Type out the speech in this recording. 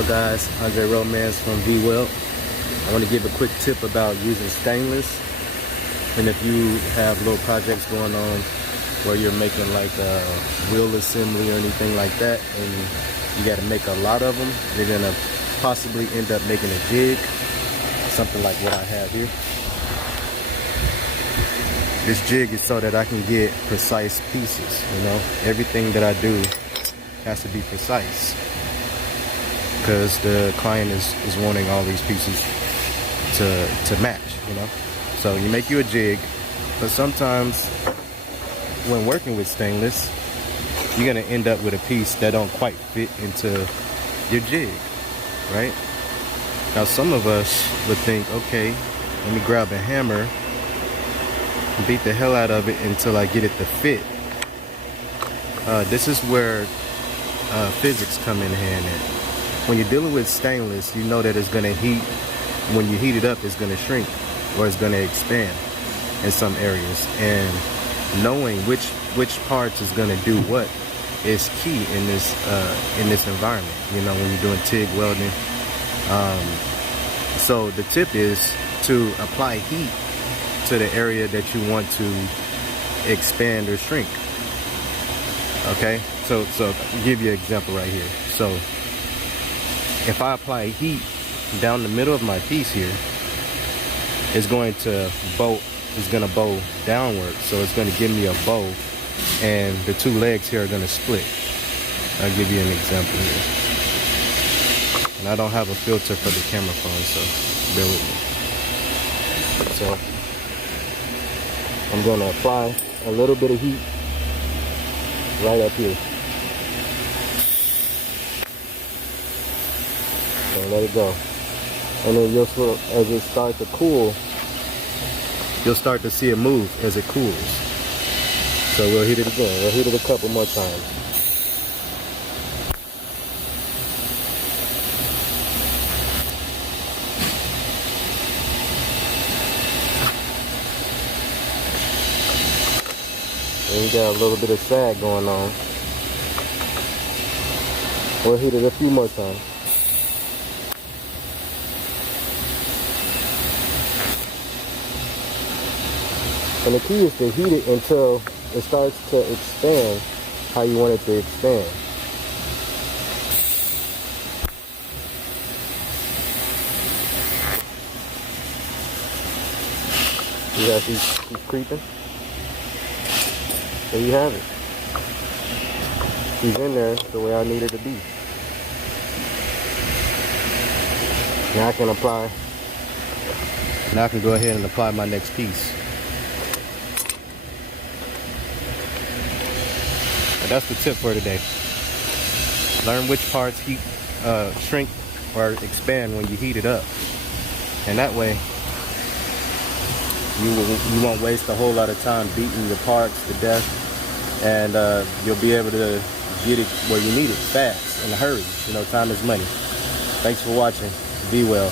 Hello guys, Andre Romance from WELD. I want to give a quick tip about using stainless. And if you have little projects going on where you're making like a wheel assembly or anything like that, and you got to make a lot of them, you're going to possibly end up making a jig, something like what I have here. This jig is so that I can get precise pieces, you know. Everything that I do has to be precise, because the client is wanting all these pieces to match, you know. So you make you a jig, but sometimes when working with stainless, you're gonna end up with a piece that don't quite fit into your jig, right? Now some of us would think, okay, let me grab a hammer and beat the hell out of it until I get it to fit. This is where physics come in hand. When you're dealing with stainless, you know that it's going to heat. When you heat it up, it's going to shrink or it's going to expand in some areas. And knowing which parts is going to do what is key in this environment. You know, when you're doing TIG welding. So the tip is to apply heat to the area that you want to expand or shrink. Okay, so I'll give you an example right here. So if I apply heat down the middle of my piece here, it's going to bow downward. So it's going to give me a bow, and the two legs here are going to split. I'll give you an example here. And I don't have a filter for the camera phone, so bear with me. So I'm going to apply a little bit of heat right up here. So let it go. And then as it starts to cool, you'll start to see it move as it cools. So we'll heat it again. We'll heat it a couple more times. And you got a little bit of sag going on. We'll heat it a few more times. And the key is to heat it until it starts to expand how you want it to expand. You got these creeping? There you have it. She's in there the way I need it to be. Now I can go ahead and apply my next piece. And that's the tip for today. Learn which parts shrink or expand when you heat it up. And that way, you won't waste a whole lot of time beating your parts to death, and you'll be able to get it where you need it fast, in a hurry. You know, time is money. Thanks for watching. Be well.